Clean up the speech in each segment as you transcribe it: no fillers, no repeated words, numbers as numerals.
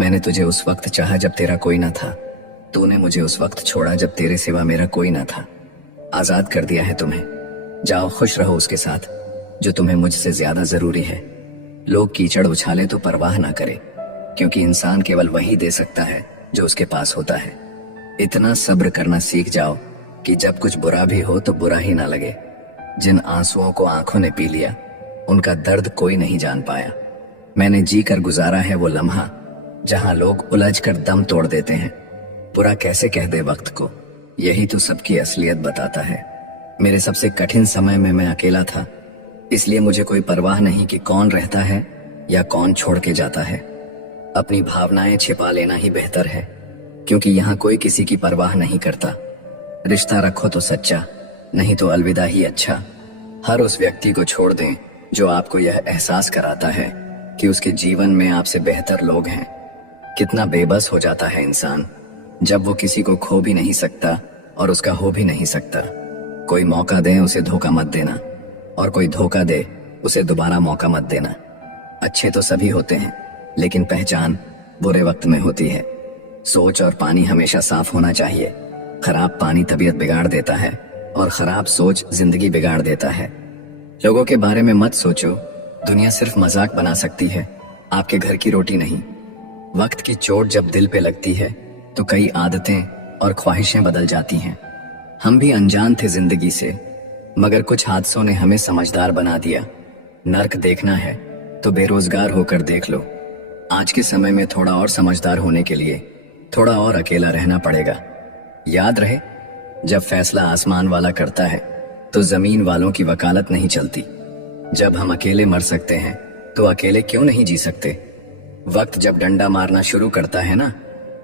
मैंने तुझे उस वक्त चाहा जब तेरा कोई ना था। तूने मुझे उस वक्त छोड़ा जब तेरे सिवा मेरा कोई ना था। आजाद कर दिया है तुम्हें, जाओ खुश रहो उसके साथ जो तुम्हें मुझसे ज्यादा जरूरी है। लोग कीचड़ उछाले तो परवाह ना करे, क्योंकि इंसान केवल वही दे सकता है जो उसके पास होता है। इतना सब्र करना सीख जाओ कि जब कुछ बुरा भी हो तो बुरा ही ना लगे। जिन आंसुओं को आंखों ने पी लिया, उनका दर्द कोई नहीं जान पाया। मैंने जी कर गुजारा है वो लम्हा जहां लोग उलझ कर दम तोड़ देते हैं। बुरा कैसे कह दे वक्त को, यही तो सबकी असलियत बताता है। मेरे सबसे कठिन समय में मैं अकेला था, इसलिए मुझे कोई परवाह नहीं कि कौन रहता है या कौन छोड़ के जाता है। अपनी भावनाएं छिपा लेना ही बेहतर है, क्योंकि यहाँ कोई किसी की परवाह नहीं करता। रिश्ता रखो तो सच्चा, नहीं तो अलविदा ही अच्छा। हर उस व्यक्ति को छोड़ दें जो आपको यह एहसास कराता है कि उसके जीवन में आपसे बेहतर लोग हैं। कितना बेबस हो जाता है इंसान जब वो किसी को खो भी नहीं सकता और उसका हो भी नहीं सकता। कोई मौका दे उसे धोखा मत देना, और कोई धोखा दे उसे दोबारा मौका मत देना। अच्छे तो सभी होते हैं, लेकिन पहचान बुरे वक्त में होती है। सोच और पानी हमेशा साफ होना चाहिए। खराब पानी तबीयत बिगाड़ देता है और खराब सोच जिंदगी बिगाड़ देता है। लोगों के बारे में मत सोचो, दुनिया सिर्फ मजाक बना सकती है, आपके घर की रोटी नहीं। वक्त की चोट जब दिल पे लगती है तो कई आदतें और ख्वाहिशें बदल जाती हैं। हम भी अनजान थे जिंदगी से, मगर कुछ हादसों ने हमें समझदार बना दिया। नर्क देखना है तो बेरोजगार होकर देख लो। आज के समय में थोड़ा और समझदार होने के लिए थोड़ा और अकेला रहना पड़ेगा। याद रहे, जब फैसला आसमान वाला करता है तो जमीन वालों की वकालत नहीं चलती। जब हम अकेले मर सकते हैं तो अकेले क्यों नहीं जी सकते। वक्त जब डंडा मारना शुरू करता है ना,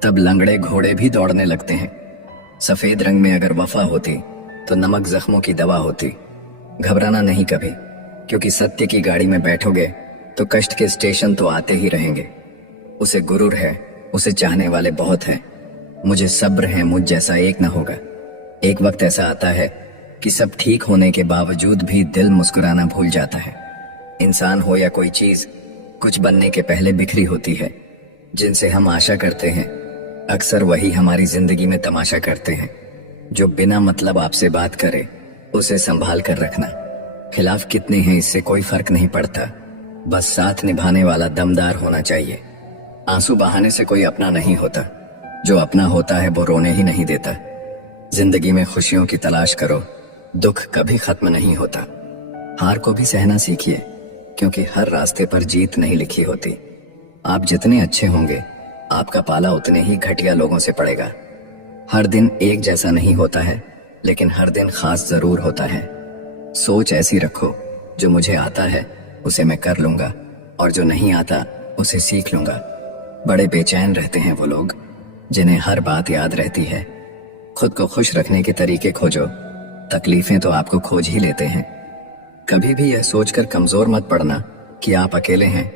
तब लंगड़े घोड़े भी दौड़ने लगते हैं। सफेद रंग में अगर वफा होती तो नमक जख्मों की दवा होती। घबराना नहीं कभी, क्योंकि सत्य की गाड़ी में बैठोगे तो कष्ट के स्टेशन तो आते ही रहेंगे। उसे गुरूर है, उसे चाहने वाले बहुत हैं। मुझे सब्र है, मुझ जैसा एक न होगा। एक वक्त ऐसा आता है कि सब ठीक होने के बावजूद भी दिल मुस्कुराना भूल जाता है। इंसान हो या कोई चीज, कुछ बनने के पहले बिखरी होती है। जिनसे हम आशा करते हैं अक्सर वही हमारी जिंदगी में तमाशा करते हैं। जो बिना मतलब आपसे बात करे उसे संभाल कर रखना। खिलाफ कितने हैं इससे कोई फर्क नहीं पड़ता, बस साथ निभाने वाला दमदार होना चाहिए। आंसू बहाने से कोई अपना नहीं होता, जो अपना होता है वो रोने ही नहीं देता। जिंदगी में खुशियों की तलाश करो, दुख कभी खत्म नहीं होता। हार को भी सहना सीखिए, क्योंकि हर रास्ते पर जीत नहीं लिखी होती। आप जितने अच्छे होंगे, आपका पाला उतने ही घटिया लोगों से पड़ेगा। हर दिन एक जैसा नहीं होता है, लेकिन हर दिन खास जरूर होता है। सोच ऐसी रखो, जो मुझे आता है उसे मैं कर लूंगा, और जो नहीं आता उसे सीख लूंगा। बड़े बेचैन रहते हैं वो लोग जिन्हें हर बात याद रहती है। खुद को खुश रखने के तरीके खोजो, तकलीफें तो आपको खोज ही लेते हैं। कभी भी यह सोचकर कमजोर मत पड़ना कि आप अकेले हैं,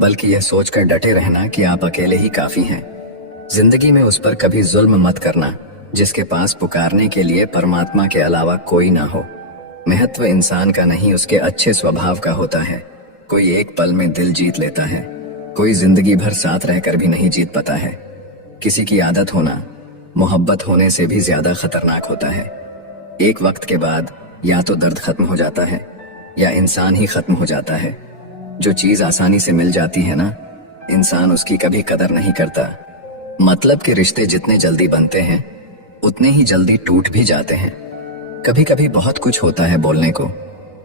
बल्कि यह सोचकर डटे रहना कि आप अकेले ही काफी हैं। जिंदगी में उस पर कभी जुल्म मत करना जिसके पास पुकारने के लिए परमात्मा के अलावा कोई ना हो। महत्व इंसान का नहीं, उसके अच्छे स्वभाव का होता है। कोई एक पल में दिल जीत लेता है, कोई जिंदगी भर साथ रहकर भी नहीं जीत पाता है। किसी की आदत होना मोहब्बत होने से भी ज्यादा खतरनाक होता है। एक वक्त के बाद या तो दर्द खत्म हो जाता है या इंसान ही खत्म हो जाता है। जो चीज आसानी से मिल जाती है ना, इंसान उसकी कभी कदर नहीं करता। मतलब के रिश्ते जितने जल्दी बनते हैं उतने ही जल्दी टूट भी जाते हैं। कभी कभी बहुत कुछ होता है बोलने को,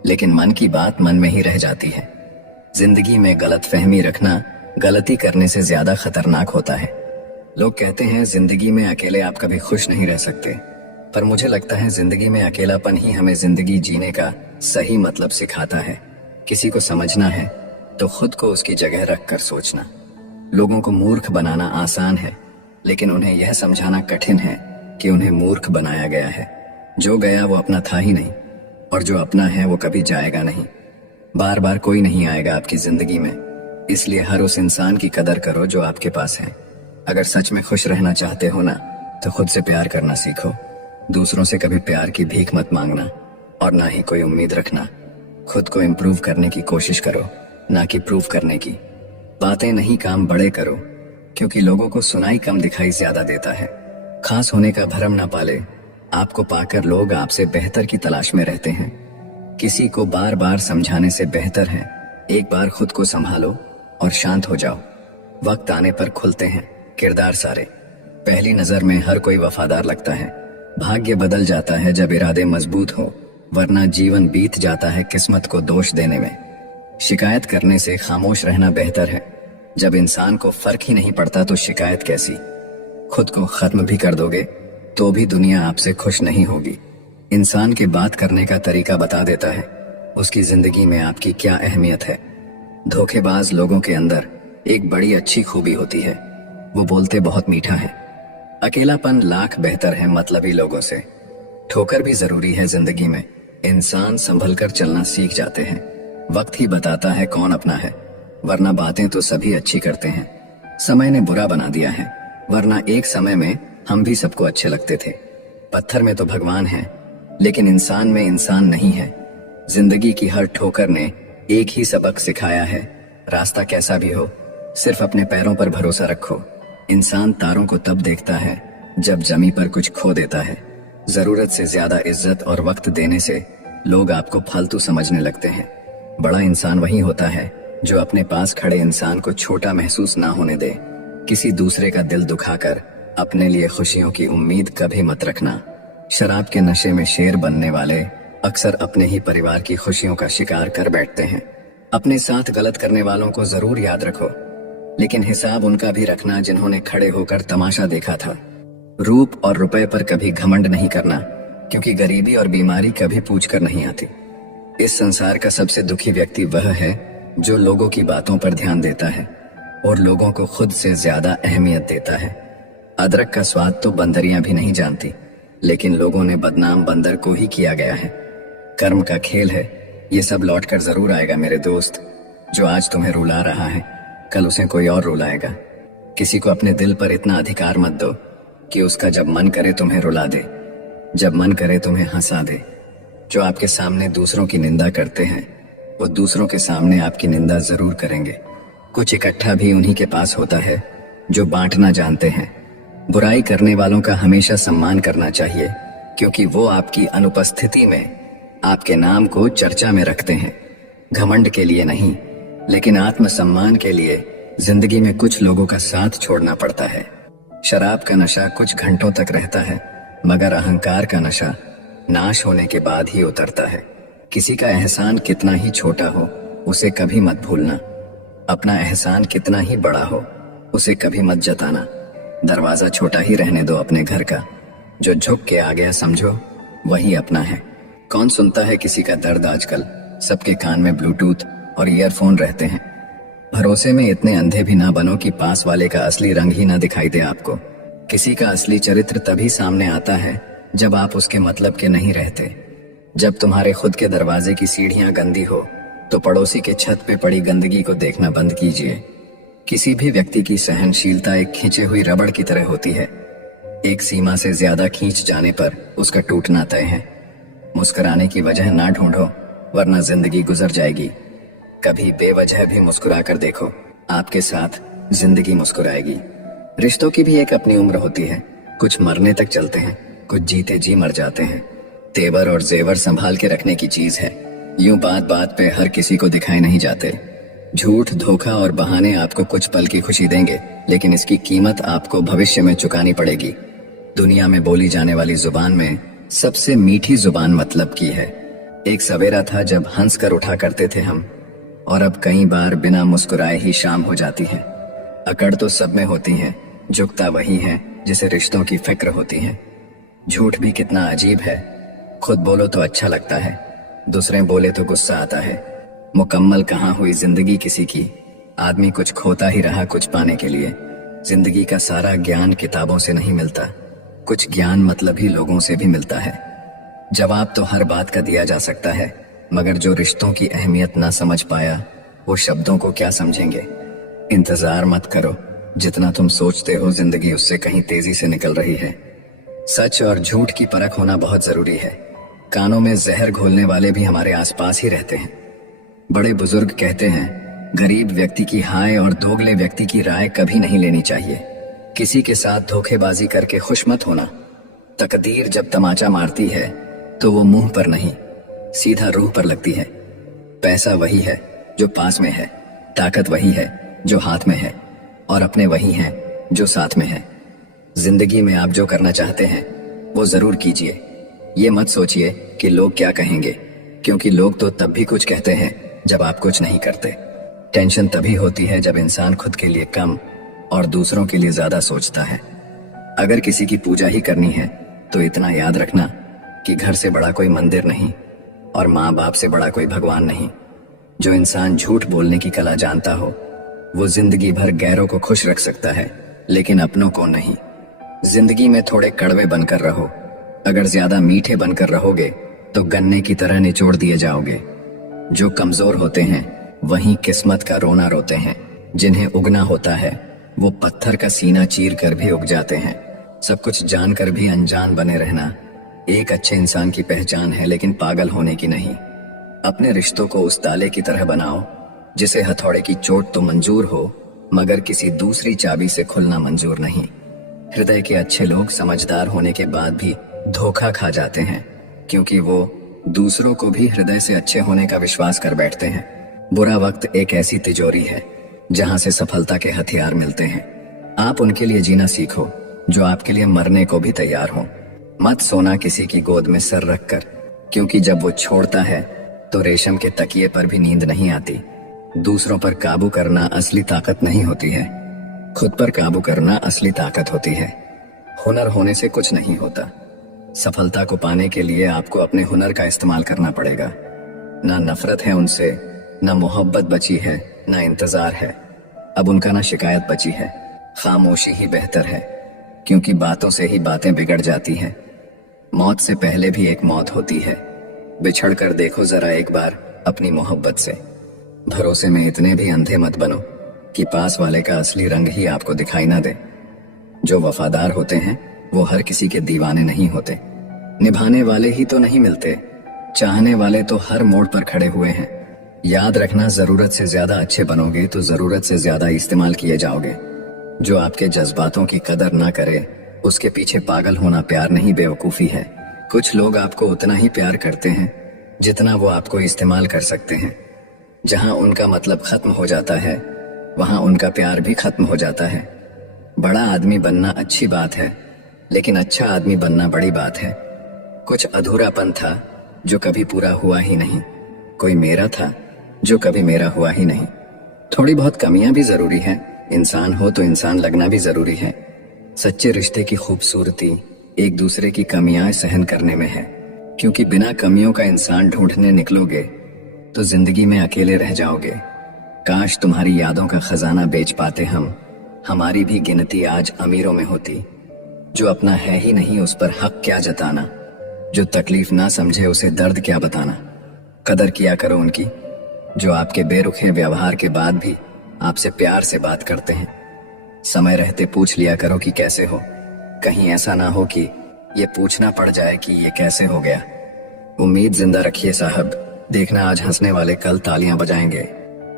लेकिन मन की बात मन में ही रह जाती है। जिंदगी में गलत फहमी रखना गलती करने से ज्यादा खतरनाक होता है। लोग कहते हैं जिंदगी में अकेले आप कभी खुश नहीं रह सकते, पर मुझे लगता है जिंदगी में अकेलापन ही हमें जिंदगी जीने का सही मतलब सिखाता है। किसी को समझना है तो खुद को उसकी जगह रख कर सोचना। लोगों को मूर्ख बनाना आसान है, लेकिन उन्हें यह समझाना कठिन है कि उन्हें मूर्ख बनाया गया है। जो गया वो अपना था ही नहीं, और जो अपना है वो कभी जाएगा नहीं। बार बार कोई नहीं आएगा आपकी जिंदगी में, इसलिए हर उस इंसान की कदर करो जो आपके पास है। अगर सच में खुश रहना चाहते हो ना, तो खुद से प्यार करना सीखो। दूसरों से कभी प्यार की भीख मत मांगना, और ना ही कोई उम्मीद रखना। खुद को इम्प्रूव करने की कोशिश करो, ना कि प्रूव करने की। बातें नहीं काम बड़े करो, क्योंकि लोगों को सुनाई कम दिखाई ज्यादा देता है। खास होने का भरम ना पाले, आपको पाकर लोग आपसे बेहतर की तलाश में रहते हैं। किसी को बार बार समझाने से बेहतर है एक बार खुद को संभालो और शांत हो जाओ। वक्त आने पर खुलते हैं किरदार सारे। पहली नजर में हर कोई वफादार लगता है। भाग्य बदल जाता है जब इरादे मजबूत हो, वरना जीवन बीत जाता है किस्मत को दोष देने में। शिकायत करने से खामोश रहना बेहतर है। जब इंसान को फर्क ही नहीं पड़ता तो शिकायत कैसी। खुद को खत्म भी कर दोगे तो भी दुनिया आपसे खुश नहीं होगी। इंसान के बात करने का तरीका बता देता है उसकी जिंदगी में आपकी क्या अहमियत है। धोखेबाज लोगों के अंदर एक बड़ी अच्छी खूबी होती है, वो बोलते बहुत मीठा है। अकेलापन लाख बेहतर है मतलबी लोगों से। ठोकर भी जरूरी है जिंदगी में, इंसान संभल कर चलना सीख जाते हैं। वक्त ही बताता है कौन अपना है, वरना बातें तो सभी अच्छी करते हैं। समय ने बुरा बना दिया है, वरना एक समय में हम भी सबको अच्छे लगते थे। पत्थर में तो भगवान है, लेकिन इंसान में इंसान नहीं है। जिंदगी की हर ठोकर ने एक ही सबक सिखाया है, रास्ता कैसा भी हो सिर्फ अपने पैरों पर भरोसा रखो। इंसान तारों को तब देखता है जब जमी पर कुछ खो देता है। जरूरत से ज्यादा इज्जत और वक्त देने से लोग आपको फालतू समझने लगते हैं। बड़ा इंसान वही होता है जो अपने पास खड़े इंसान को छोटा महसूस ना होने दे। किसी दूसरे का दिल दुखाकर अपने लिए खुशियों की उम्मीद कभी मत रखना। शराब के नशे में शेर बनने वाले अक्सर अपने ही परिवार की खुशियों का शिकार कर बैठते हैं। अपने साथ गलत करने वालों को जरूर याद रखो, लेकिन हिसाब उनका भी रखना जिन्होंने खड़े होकर तमाशा देखा था। रूप और रुपए पर कभी घमंड नहीं करना, क्योंकि गरीबी और बीमारी कभी पूछ कर नहीं आती। इस संसार का सबसे दुखी व्यक्ति वह है जो लोगों की बातों पर ध्यान देता है और लोगों को खुद से ज्यादा अहमियत देता है। अदरक का स्वाद तो बंदरियां भी नहीं जानती, लेकिन लोगों ने बदनाम बंदर को ही किया गया है। कर्म का खेल है, ये सब लौट कर जरूर आएगा मेरे दोस्त। जो आज तुम्हें रुला रहा है कल उसे कोई और रुलाएगा। किसी को अपने दिल पर इतना अधिकार मत दो कि उसका जब मन करे तुम्हें रुला दे, जब मन करे तुम्हें हंसा दे। जो आपके सामने दूसरों की निंदा करते हैं वो दूसरों के सामने आपकी निंदा जरूर करेंगे। कुछ इकट्ठा भी उन्हीं के पास होता है जो बांटना जानते हैं। बुराई करने वालों का हमेशा सम्मान करना चाहिए, क्योंकि वो आपकी अनुपस्थिति में आपके नाम को चर्चा में रखते हैं। घमंड के लिए नहीं, लेकिन आत्मसम्मान के लिए जिंदगी में कुछ लोगों का साथ छोड़ना पड़ता है। शराब का नशा कुछ घंटों तक रहता है, मगर अहंकार का नशा नाश होने के बाद ही उतरता है। किसी का एहसान कितना ही छोटा हो उसे कभी मत भूलना। अपना एहसान कितना ही बड़ा हो उसे कभी मत जताना। दरवाजा छोटा ही रहने दो अपने घर का, जो झुक के आ गया समझो वही अपना है। कौन सुनता है किसी का दर्द आजकल, सबके कान में ब्लूटूथ और ईयरफोन रहते हैं। भरोसे में इतने अंधे भी ना बनो कि पास वाले का असली रंग ही ना दिखाई दे आपको। किसी का असली चरित्र तभी सामने आता है जब आप उसके मतलब के नहीं रहते। जब तुम्हारे खुद के दरवाजे की सीढ़ियां गंदी हो तो पड़ोसी के छत पे पड़ी गंदगी को देखना बंद कीजिए। किसी भी व्यक्ति की सहनशीलता एक खींचे हुई रबड़ की तरह होती है। एक सीमा से ज्यादा खींच जाने पर उसका टूटना तय है। मुस्कुराने की वजह ना ढूंढो, वरना जिंदगी गुजर जाएगी। कभी बेवजह भी मुस्कुरा कर देखो, आपके साथ जिंदगी मुस्कुराएगी। रिश्तों की भी एक अपनी उम्र होती है। कुछ मरने तक चलते हैं, कुछ जीते जी मर जाते हैं। तेवर और जेवर संभाल के रखने की चीज है। यूं बात बात पे हर किसी को दिखाए नहीं जाते। झूठ, धोखा और बहाने आपको कुछ पल की खुशी देंगे, लेकिन इसकी कीमत आपको भविष्य में चुकानी पड़ेगी। दुनिया में बोली जाने वाली जुबान में सबसे मीठी जुबान मतलब की है। एक सवेरा था जब हंस कर उठा करते थे हम, और अब कई बार बिना मुस्कुराए ही शाम हो जाती है। अकड़ तो सब में होती है, झुकता वही है जिसे रिश्तों की फिक्र होती है। झूठ भी कितना अजीब है, खुद बोलो तो अच्छा लगता है, दूसरे बोले तो गुस्सा आता है। मुकम्मल कहाँ हुई जिंदगी किसी की, आदमी कुछ खोता ही रहा कुछ पाने के लिए। जिंदगी का सारा ज्ञान किताबों से नहीं मिलता, कुछ ज्ञान मतलब ही लोगों से भी मिलता है। जवाब तो हर बात का दिया जा सकता है, मगर जो रिश्तों की अहमियत ना समझ पाया वो शब्दों को क्या समझेंगे। इंतजार मत करो, जितना तुम सोचते हो जिंदगी उससे कहीं तेजी से निकल रही है। सच और झूठ की परख होना बहुत जरूरी है। कानों में जहर घोलने वाले भी हमारे आसपास ही रहते हैं। बड़े बुजुर्ग कहते हैं, गरीब व्यक्ति की हाय और दोगले व्यक्ति की राय कभी नहीं लेनी चाहिए। किसी के साथ धोखेबाजी करके खुश मत होना। तकदीर जब तमाचा मारती है तो वो मुंह पर नहीं, सीधा रूह पर लगती है। पैसा वही है जो पास में है, ताकत वही है जो हाथ में है, और अपने वही हैं जो साथ में है। जिंदगी में आप जो करना चाहते हैं वो जरूर कीजिए। ये मत सोचिए कि लोग क्या कहेंगे, क्योंकि लोग तो तब भी कुछ कहते हैं जब आप कुछ नहीं करते। टेंशन तभी होती है जब इंसान खुद के लिए कम और दूसरों के लिए ज्यादा सोचता है। अगर किसी की पूजा ही करनी है तो इतना याद रखना कि घर से बड़ा कोई मंदिर नहीं और माँ बाप से बड़ा कोई भगवान नहीं। जो इंसान झूठ बोलने की कला जानता हो वो जिंदगी भर गैरों को खुश रख सकता है, लेकिन अपनों को नहीं। जिंदगी में थोड़े कड़वे बनकर रहो। अगर ज्यादा मीठे बनकर रहोगे तो गन्ने की तरह निचोड़ दिए जाओगे। जो कमजोर होते हैं वही किस्मत का रोना रोते हैं। जिन्हें उगना होता है वो पत्थर का सीना चीर कर भी उग जाते हैं। सब कुछ जानकर भी अनजान बने रहना एक अच्छे इंसान की पहचान है, लेकिन पागल होने की नहीं। अपने रिश्तों को उस ताले की तरह बनाओ जिसे हथौड़े की चोट तो मंजूर हो, मगर किसी दूसरी चाबी से खुलना मंजूर नहीं। हृदय के अच्छे लोग समझदार होने के बाद भी धोखा खा जाते हैं, क्योंकि वो दूसरों को भी हृदय से अच्छे होने का विश्वास कर बैठते हैं। बुरा वक्त एक ऐसी तिजोरी है जहां से सफलता के हथियार मिलते हैं। आप उनके लिए जीना सीखो जो आपके लिए मरने को भी तैयार हो। मत सोना किसी की गोद में सर रखकर, क्योंकि जब वो छोड़ता है तो रेशम के तकिए पर भी नींद नहीं आती। दूसरों पर काबू करना असली ताकत नहीं होती है, खुद पर काबू करना असली ताकत होती है। हुनर होने से कुछ नहीं होता। सफलता को पाने के लिए आपको अपने हुनर का इस्तेमाल करना पड़ेगा। ना नफरत है उनसे, ना मोहब्बत बची है, ना इंतजार है। अब उनका ना शिकायत बची है। खामोशी ही बेहतर है, क्योंकि बातों से ही बातें बिगड़ जाती हैं। मौत से पहले भी एक मौत होती है। बिछड़ कर देखो जरा एक बार अपनी मोहब्बत से। भरोसे में इतने भी अंधे मत बनो कि पास वाले का असली रंग ही आपको दिखाई ना दे। जो वफादार होते हैं वो हर किसी के दीवाने नहीं होते। निभाने वाले ही तो नहीं मिलते, चाहने वाले तो हर मोड़ पर खड़े हुए हैं। याद रखना, जरूरत से ज्यादा अच्छे बनोगे तो जरूरत से ज्यादा इस्तेमाल किए जाओगे। जो आपके जज्बातों की कदर ना करे उसके पीछे पागल होना प्यार नहीं, बेवकूफी है। कुछ लोग आपको उतना ही प्यार करते हैं जितना वो आपको इस्तेमाल कर सकते हैं। जहां उनका मतलब खत्म हो जाता है वहां उनका प्यार भी खत्म हो जाता है। बड़ा आदमी बनना अच्छी बात है, लेकिन अच्छा आदमी बनना बड़ी बात है। कुछ अधूरापन था जो कभी पूरा हुआ ही नहीं। कोई मेरा था जो कभी मेरा हुआ ही नहीं। थोड़ी बहुत कमियां भी जरूरी है। इंसान हो तो इंसान लगना भी जरूरी है। सच्चे रिश्ते की खूबसूरती एक दूसरे की कमियां सहन करने में है, क्योंकि बिना कमियों का इंसान ढूंढने निकलोगे तो जिंदगी में अकेले रह जाओगे। काश तुम्हारी यादों का खजाना बेच पाते हम, हमारी भी गिनती आज अमीरों में होती। जो अपना है ही नहीं उस पर हक क्या जताना, जो तकलीफ ना समझे उसे दर्द क्या बताना। कदर किया करो उनकी जो आपके बेरुखे व्यवहार के बाद भी आपसे प्यार से बात करते हैं। समय रहते पूछ लिया करो कि कैसे हो, कहीं ऐसा ना हो कि ये पूछना पड़ जाए कि ये कैसे हो गया। उम्मीद जिंदा रखिए साहब, देखना आज हंसने वाले कल तालियां बजाएंगे।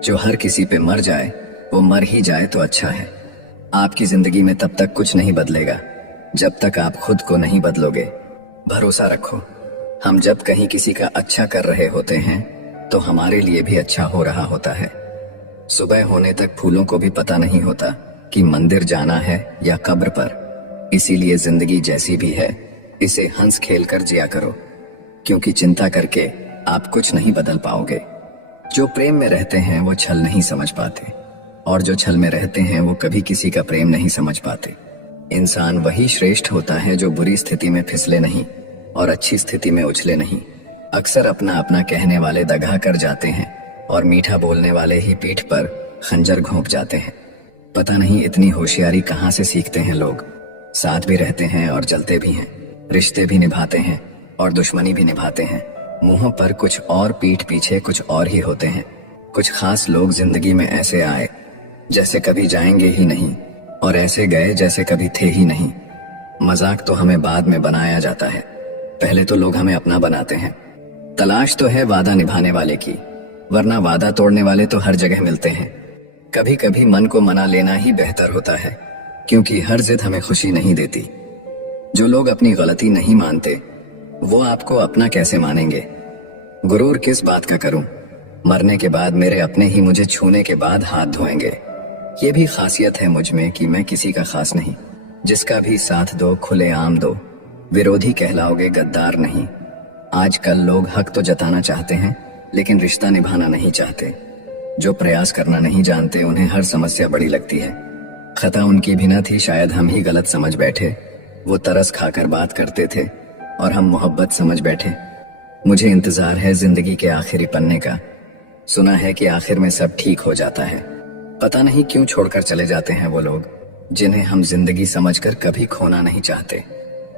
जो हर किसी पे मर जाए वो मर ही जाए तो अच्छा है। आपकी जिंदगी में तब तक कुछ नहीं बदलेगा जब तक आप खुद को नहीं बदलोगे। भरोसा रखो, हम जब कहीं किसी का अच्छा कर रहे होते हैं तो हमारे लिए भी अच्छा हो रहा होता है। सुबह होने तक फूलों को भी पता नहीं होता कि मंदिर जाना है या कब्र पर। इसीलिए जिंदगी जैसी भी है इसे हंस खेल कर जिया करो, क्योंकि चिंता करके आप कुछ नहीं बदल पाओगे। जो प्रेम में रहते हैं वो छल नहीं समझ पाते, और जो छल में रहते हैं वो कभी किसी का प्रेम नहीं समझ पाते। इंसान वही श्रेष्ठ होता है जो बुरी स्थिति में फिसले नहीं और अच्छी स्थिति में उछले नहीं। अक्सर अपना अपना कहने वाले दगा कर जाते हैं और मीठा बोलने वाले ही पीठ पर खंजर घोंप जाते हैं। पता नहीं इतनी होशियारी कहाँ से सीखते हैं लोग। साथ भी रहते हैं और जलते भी हैं, रिश्ते भी निभाते हैं और दुश्मनी भी निभाते हैं। मुंहों पर कुछ और पीठ पीछे कुछ और ही होते हैं। कुछ खास लोग जिंदगी में ऐसे आए जैसे कभी जाएंगे ही नहीं, और ऐसे गए जैसे कभी थे ही नहीं। मजाक तो हमें बाद में बनाया जाता है, पहले तो लोग हमें अपना बनाते हैं। तलाश तो है वादा निभाने वाले की, वरना वादा तोड़ने वाले तो हर जगह मिलते हैं। कभी कभी मन को मना लेना ही बेहतर होता है, क्योंकि हर जिद हमें खुशी नहीं देती। जो लोग अपनी गलती नहीं मानते वो आपको अपना कैसे मानेंगे? गुरूर किस बात का करूं? मरने के बाद मेरे अपने ही मुझे छूने के बाद हाथ धोएंगे। ये भी खासियत है मुझ में कि मैं किसी का खास नहीं। जिसका भी साथ दो खुले आम दो, विरोधी कहलाओगे गद्दार नहीं। आजकल लोग हक तो जताना चाहते हैं लेकिन रिश्ता निभाना नहीं चाहते। जो प्रयास करना नहीं जानते उन्हें हर समस्या बड़ी लगती है। खता उनकी भी न थी, शायद हम ही गलत समझ बैठे। वो तरस खाकर बात करते थे और हम मोहब्बत समझ बैठे। मुझे इंतजार है जिंदगी के आखिरी पन्ने का। सुना है कि आखिर में सब ठीक हो जाता है। पता नहीं क्यों छोड़कर चले जाते हैं वो लोग जिन्हें हम जिंदगी समझकर कभी खोना नहीं चाहते।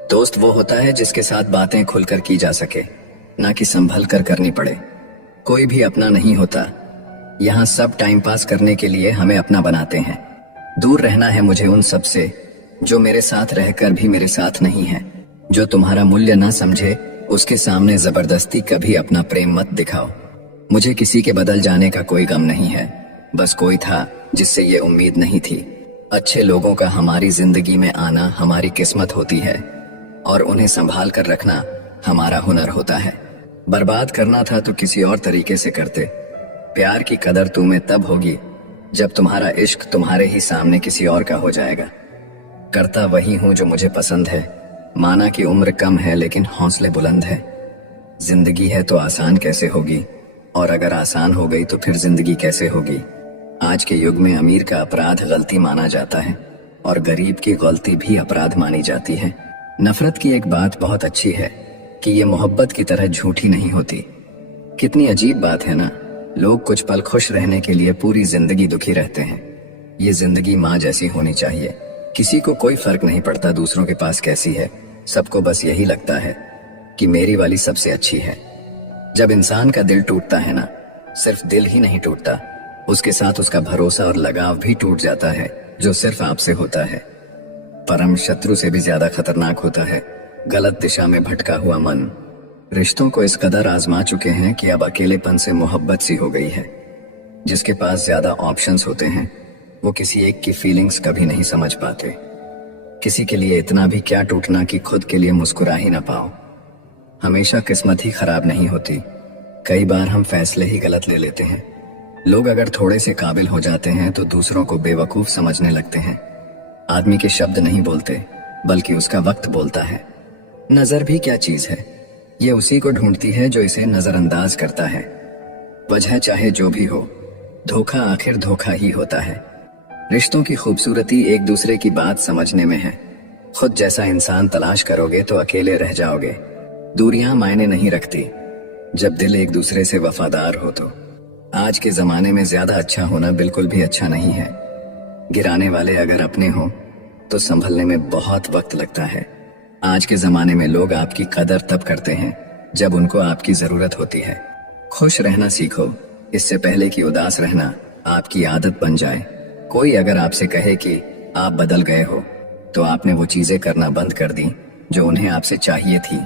दोस्त वो होता है जिसके साथ बातें खुलकर की जा सके, ना कि संभल कर करनी पड़े। कोई भी अपना नहीं होता। यहाँ सब टाइम पास करने के लिए हमें अपना बनाते हैं। दूर रहना है मुझे उन सब से जो मेरे साथ रहकर भी मेरे साथ नहीं है। जो तुम्हारा मूल्य ना समझे उसके सामने जबरदस्ती कभी अपना प्रेम मत दिखाओ। मुझे किसी के बदल जाने का कोई गम नहीं है, बस कोई था जिससे ये उम्मीद नहीं थी। अच्छे लोगों का हमारी जिंदगी में आना हमारी किस्मत होती है और उन्हें संभाल कर रखना हमारा हुनर होता है। बर्बाद करना था तो किसी और तरीके से करते। प्यार की कदर तुम्हें तब होगी जब तुम्हारा इश्क तुम्हारे ही सामने किसी और का हो जाएगा। करता वही हूं जो मुझे पसंद है। माना कि उम्र कम है लेकिन हौसले बुलंद है। जिंदगी है तो आसान कैसे होगी, और अगर आसान हो गई तो फिर जिंदगी कैसे होगी। आज के युग में अमीर का अपराध गलती माना जाता है और गरीब की गलती भी अपराध मानी जाती है। नफरत की एक बात बहुत अच्छी है कि ये मोहब्बत की तरह झूठी नहीं होती। कितनी अजीब बात है ना, लोग कुछ पल खुश रहने के लिए पूरी जिंदगी दुखी रहते हैं। ये जिंदगी माँ जैसी होनी चाहिए। किसी को कोई फर्क नहीं पड़ता दूसरों के पास कैसी है, सबको बस यही लगता है कि मेरी वाली सबसे अच्छी है। जब इंसान का दिल टूटता है ना, सिर्फ दिल ही नहीं टूटता, उसके साथ उसका भरोसा और लगाव भी टूट जाता है जो सिर्फ आपसे होता है। परम शत्रु से भी ज्यादा खतरनाक होता है गलत दिशा में भटका हुआ मन। रिश्तों को इस कदर आजमा चुके हैं कि अब अकेलेपन से मोहब्बत सी हो गई है। जिसके पास ज्यादा ऑप्शंस होते हैं वो किसी एक की फीलिंग्स कभी नहीं समझ पाते। किसी के लिए इतना भी क्या टूटना कि खुद के लिए मुस्कुरा ही ना पाओ। हमेशा किस्मत ही खराब नहीं होती, कई बार हम फैसले ही गलत ले लेते हैं। लोग अगर थोड़े से काबिल हो जाते हैं तो दूसरों को बेवकूफ समझने लगते हैं। आदमी के शब्द नहीं बोलते बल्कि उसका वक्त बोलता है। नजर भी क्या चीज है, ये उसी को ढूंढती है जो इसे नजरअंदाज करता है। वजह चाहे जो भी हो, धोखा आखिर धोखा ही होता है। रिश्तों की खूबसूरती एक दूसरे की बात समझने में है। खुद जैसा इंसान तलाश करोगे तो अकेले रह जाओगे। दूरियां मायने नहीं रखती जब दिल एक दूसरे से वफादार हो तो। आज के जमाने में ज्यादा अच्छा होना बिल्कुल भी अच्छा नहीं है। गिराने वाले अगर अपने हो तो संभलने में बहुत वक्त लगता है। आज के जमाने में लोग आपकी कदर तब करते हैं जब उनको आपकी जरूरत होती है। खुश रहना सीखो, इससे पहले कि उदास रहना आपकी आदत बन जाए। कोई अगर आपसे कहे कि आप बदल गए हो तो आपने वो चीजें करना बंद कर दी जो उन्हें आपसे चाहिए थी।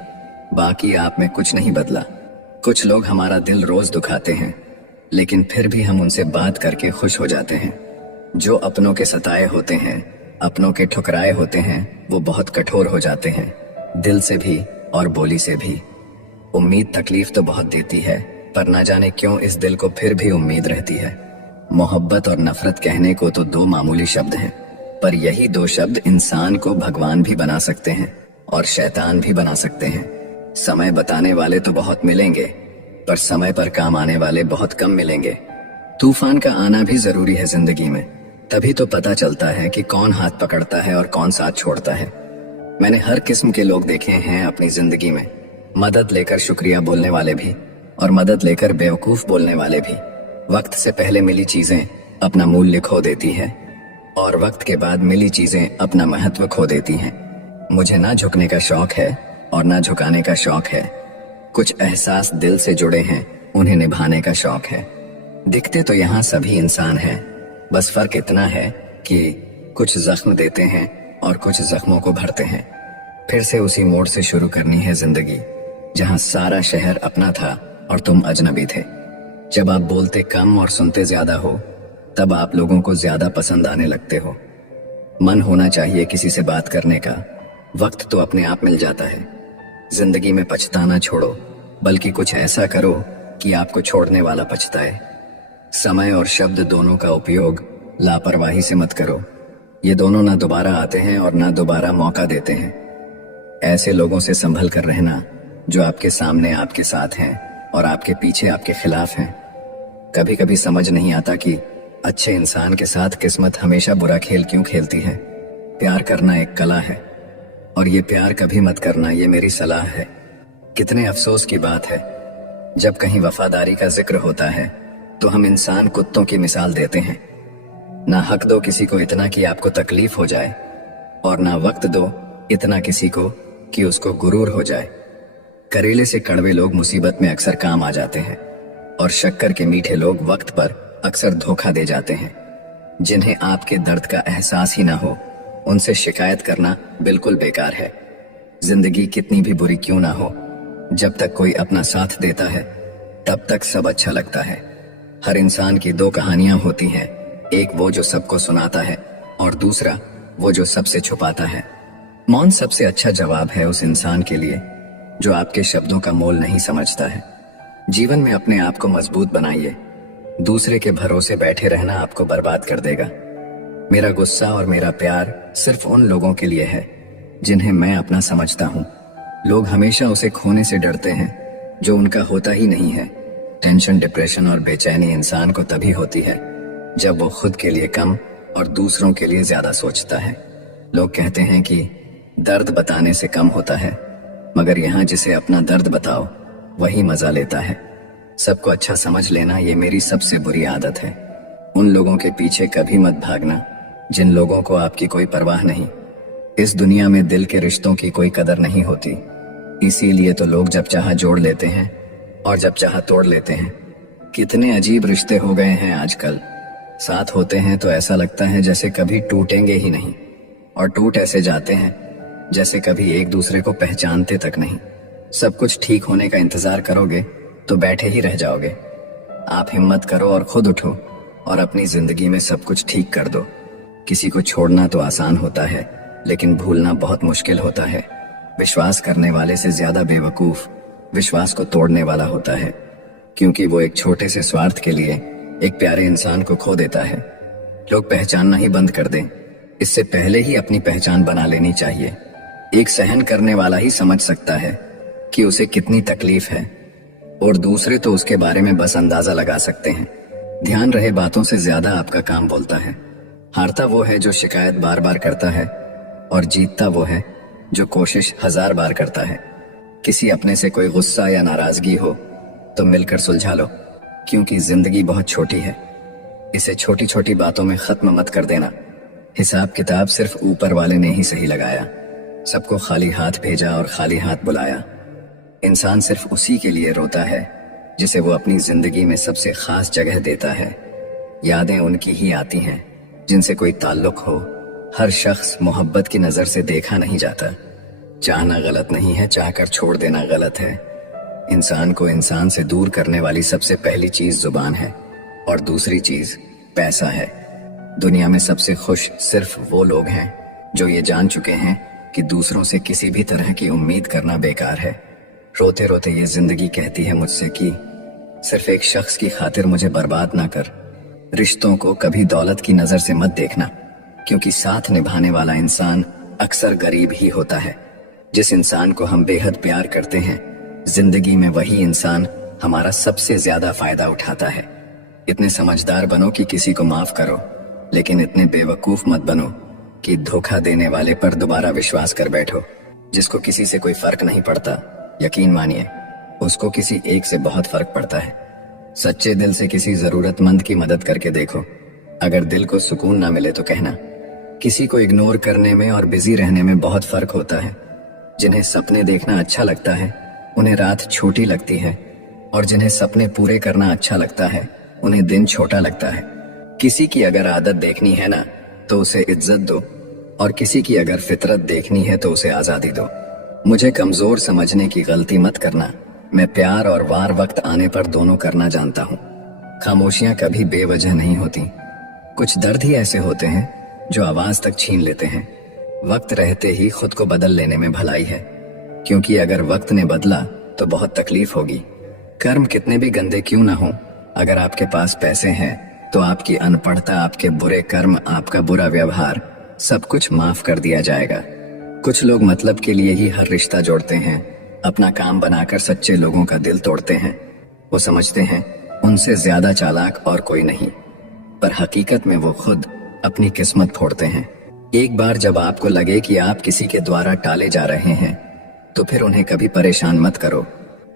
बाकी आप में कुछ नहीं बदला। कुछ लोग हमारा दिल रोज दुखाते हैं लेकिन फिर भी हम उनसे बात करके खुश हो जाते हैं। जो अपनों के सताए होते हैं, अपनों के ठुकराए होते हैं, वो बहुत कठोर हो जाते हैं, दिल से भी और बोली से भी। उम्मीद तकलीफ तो बहुत देती है, पर ना जाने क्यों इस दिल को फिर भी उम्मीद रहती है। मोहब्बत और नफरत कहने को तो दो मामूली शब्द हैं, पर यही दो शब्द इंसान को भगवान भी बना सकते हैं और शैतान भी बना सकते हैं। समय बताने वाले तो बहुत मिलेंगे, पर समय पर काम आने वाले बहुत कम मिलेंगे। तूफान का आना भी जरूरी है जिंदगी में, तभी तो पता चलता है कि कौन हाथ पकड़ता है और कौन साथ छोड़ता है। मैंने हर किस्म के लोग देखे हैं अपनी जिंदगी में, मदद लेकर शुक्रिया बोलने वाले भी और मदद लेकर बेवकूफ बोलने वाले भी। वक्त से पहले मिली चीजें अपना मूल्य खो देती है और वक्त के बाद मिली चीजें अपना महत्व खो देती हैं। मुझे ना झुकने का शौक है और ना झुकाने का शौक है। कुछ एहसास दिल से जुड़े हैं, उन्हें निभाने का शौक है। दिखते तो यहाँ सभी इंसान हैं, बस फर्क इतना है कि कुछ जख्म देते हैं और कुछ जख्मों को भरते हैं। फिर से उसी मोड़ से शुरू करनी है जिंदगी, जहाँ सारा शहर अपना था और तुम अजनबी थे। जब आप बोलते कम और सुनते ज्यादा हो, तब आप लोगों को ज्यादा पसंद आने लगते हो। मन होना चाहिए किसी से बात करने का, वक्त तो अपने आप मिल जाता है। जिंदगी में पछताना छोड़ो, बल्कि कुछ ऐसा करो कि आपको छोड़ने वाला पछताए। समय और शब्द दोनों का उपयोग लापरवाही से मत करो। ये दोनों ना दोबारा आते हैं और ना दोबारा मौका देते हैं। ऐसे लोगों से संभल कर रहना जो आपके सामने आपके साथ हैं और आपके पीछे आपके खिलाफ हैं। कभी कभी समझ नहीं आता कि अच्छे इंसान के साथ किस्मत हमेशा बुरा खेल क्यों खेलती है। प्यार करना एक कला है, और ये प्यार कभी मत करना, ये मेरी सलाह है। कितने अफसोस की बात है, जब कहीं वफादारी का जिक्र होता है तो हम इंसान कुत्तों की मिसाल देते हैं। ना हक दो किसी को इतना कि आपको तकलीफ हो जाए, और ना वक्त दो इतना किसी को कि उसको गुरूर हो जाए। करेले से कड़वे लोग मुसीबत में अक्सर काम आ जाते हैं, और शक्कर के मीठे लोग वक्त पर अक्सर धोखा दे जाते हैं। जिन्हें आपके दर्द का एहसास ही ना हो, उनसे शिकायत करना बिल्कुल बेकार है। जिंदगी कितनी भी बुरी क्यों ना हो, जब तक कोई अपना साथ देता है तब तक सब अच्छा लगता है। हर इंसान की दो कहानियां होती हैं, एक वो जो सबको सुनाता है और दूसरा वो जो सबसे छुपाता है। मौन सबसे अच्छा जवाब है उस इंसान के लिए जो आपके शब्दों का मोल नहीं समझता है। जीवन में अपने आप को मजबूत बनाइए, दूसरे के भरोसे बैठे रहना आपको बर्बाद कर देगा। मेरा गुस्सा और मेरा प्यार सिर्फ उन लोगों के लिए है जिन्हें मैं अपना समझता हूँ। लोग हमेशा उसे खोने से डरते हैं जो उनका होता ही नहीं है। टेंशन, डिप्रेशन और बेचैनी इंसान को तभी होती है जब वो खुद के लिए कम और दूसरों के लिए ज्यादा सोचता है। लोग कहते हैं कि दर्द बताने से कम होता है, मगर यहाँ जिसे अपना दर्द बताओ वही मजा लेता है। सबको अच्छा समझ लेना ये मेरी सबसे बुरी आदत है। उन लोगों के पीछे कभी मत भागना जिन लोगों को आपकी कोई परवाह नहीं। इस दुनिया में दिल के रिश्तों की कोई कदर नहीं होती, इसीलिए तो लोग जब चाहा जोड़ लेते हैं और जब चाहा तोड़ लेते हैं। कितने अजीब रिश्ते हो गए हैं आजकल। साथ होते हैं तो ऐसा लगता है जैसे कभी टूटेंगे ही नहीं, और टूट ऐसे जाते हैं जैसे कभी एक दूसरे को पहचानते तक नहीं। सब कुछ ठीक होने का इंतजार करोगे तो बैठे ही रह जाओगे। आप हिम्मत करो और खुद उठो और अपनी जिंदगी में सब कुछ ठीक कर दो। किसी को छोड़ना तो आसान होता है, लेकिन भूलना बहुत मुश्किल होता है। विश्वास करने वाले से ज्यादा बेवकूफ विश्वास को तोड़ने वाला होता है, क्योंकि वो एक छोटे से स्वार्थ के लिए एक प्यारे इंसान को खो देता है। लोग पहचानना ही बंद कर दें, इससे पहले ही अपनी पहचान बना लेनी चाहिए। एक सहन करने वाला ही समझ सकता है कि उसे कितनी तकलीफ है, और दूसरे तो उसके बारे में बस अंदाजा लगा सकते हैं। ध्यान रहे, बातों से ज्यादा आपका काम बोलता है। हारता वो है जो शिकायत बार बार करता है, और जीतता वो है जो कोशिश 1000 बार करता है। किसी अपने से कोई गुस्सा या नाराजगी हो तो मिलकर सुलझा लो, क्योंकि जिंदगी बहुत छोटी है। इसे छोटी छोटी बातों में खत्म मत कर देना। हिसाब किताब सिर्फ ऊपर वाले ने ही सही लगाया। सबको खाली हाथ भेजा और खाली हाथ बुलाया। इंसान सिर्फ उसी के लिए रोता है जिसे वो अपनी जिंदगी में सबसे खास जगह देता है। यादें उनकी ही आती हैं जिनसे कोई ताल्लुक हो। हर शख्स मोहब्बत की नजर से देखा नहीं जाता। चाहना गलत नहीं है, चाहकर छोड़ देना गलत है। इंसान को इंसान से दूर करने वाली सबसे पहली चीज जुबान है, और दूसरी चीज पैसा है। दुनिया में सबसे खुश सिर्फ वो लोग हैं जो ये जान चुके हैं कि दूसरों से किसी भी तरह की उम्मीद करना बेकार है। रोते रोते ये जिंदगी कहती है मुझसे कि सिर्फ एक शख्स की खातिर मुझे बर्बाद ना कर। रिश्तों को कभी दौलत की नजर से मत देखना, क्योंकि साथ निभाने वाला इंसान अक्सर गरीब ही होता है। जिस इंसान को हम बेहद प्यार करते हैं, जिंदगी में वही इंसान हमारा सबसे ज्यादा फायदा उठाता है। इतने समझदार बनो कि किसी को माफ करो, लेकिन इतने बेवकूफ मत बनो कि धोखा देने वाले पर दोबारा विश्वास कर बैठो। जिसको किसी से कोई फर्क नहीं पड़ता, यकीन मानिए उसको किसी एक से बहुत फर्क पड़ता है। सच्चे दिल से किसी जरूरतमंद की मदद करके देखो। अगर दिल को सुकून ना मिले तो कहना। किसी को इग्नोर करने में और बिजी रहने में बहुत फर्क होता है। जिन्हें सपने देखना अच्छा लगता है उन्हें रात छोटी लगती है, और जिन्हें सपने पूरे करना अच्छा लगता है उन्हें दिन छोटा लगता है। किसी की अगर आदत देखनी है ना तो उसे इज्जत दो, और किसी की अगर फितरत देखनी है तो उसे आजादी दो। मुझे कमजोर समझने की गलती मत करना। मैं प्यार और वार वक्त आने पर दोनों करना जानता हूँ। खामोशियां कभी बेवजह नहीं होती। कुछ दर्द ही ऐसे होते हैं जो आवाज तक छीन लेते हैं। वक्त रहते ही खुद को बदल लेने में भलाई है, क्योंकि अगर वक्त ने बदला तो बहुत तकलीफ होगी। कर्म कितने भी गंदे क्यों ना हो, अगर आपके पास पैसे हैं तो आपकी अनपढ़ता, आपके बुरे कर्म, आपका बुरा व्यवहार, सब कुछ माफ कर दिया जाएगा। कुछ लोग मतलब के लिए ही हर रिश्ता जोड़ते हैं, अपना काम बनाकर सच्चे लोगों का दिल तोड़ते हैं। वो समझते हैं उनसे ज्यादा चालाक और कोई नहीं, पर हकीकत में वो खुद अपनी किस्मत फोड़ते हैं। एक बार जब आपको लगे कि आप किसी के द्वारा टाले जा रहे हैं तो फिर उन्हें कभी परेशान मत करो।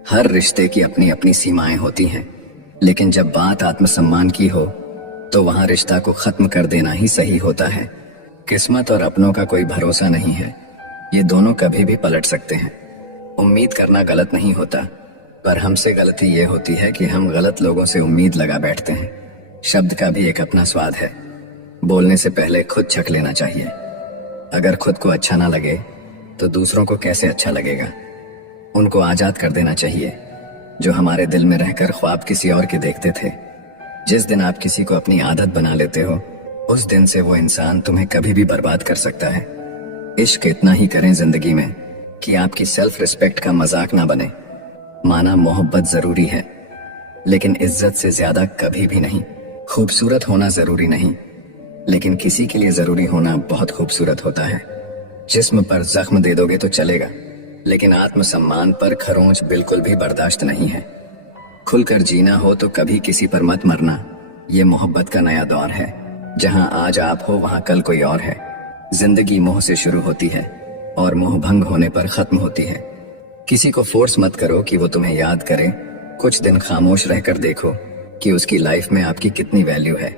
हर रिश्ते की अपनी अपनी सीमाएं होती हैं, लेकिन जब बात आत्मसम्मान की हो तो वहां रिश्ता को खत्म कर देना ही सही होता है। किस्मत और अपनों का कोई भरोसा नहीं है, ये दोनों कभी भी पलट सकते हैं। उम्मीद करना गलत नहीं होता, पर हमसे गलती ये होती है कि हम गलत लोगों से उम्मीद लगा बैठते हैं। शब्द का भी एक अपना स्वाद है, बोलने से पहले खुद छक लेना चाहिए। अगर खुद को अच्छा ना लगे तो दूसरों को कैसे अच्छा लगेगा। उनको आजाद कर देना चाहिए जो हमारे दिल में रहकर ख्वाब किसी और के देखते थे। जिस दिन आप किसी को अपनी आदत बना लेते हो, उस दिन से वो इंसान तुम्हें कभी भी बर्बाद कर सकता है। इश्क इतना ही करें जिंदगी में कि आपकी सेल्फ रिस्पेक्ट का मजाक ना बने। माना मोहब्बत जरूरी है, लेकिन इज्जत से ज्यादा कभी भी नहीं। खूबसूरत होना जरूरी नहीं, लेकिन किसी के लिए जरूरी होना बहुत खूबसूरत होता है। जिस्म पर जख्म दे दोगे तो चलेगा, लेकिन आत्मसम्मान पर खरोंच बिल्कुल भी बर्दाश्त नहीं है। खुलकर जीना हो तो कभी किसी पर मत मरना। ये मोहब्बत का नया दौर है, जहां आज आप हो वहां कल कोई और है। जिंदगी मोह से शुरू होती है और मोह भंग होने पर खत्म होती है। किसी को फोर्स मत करो कि वो तुम्हें याद करे। कुछ दिन खामोश रहकर देखो कि उसकी लाइफ में आपकी कितनी वैल्यू है।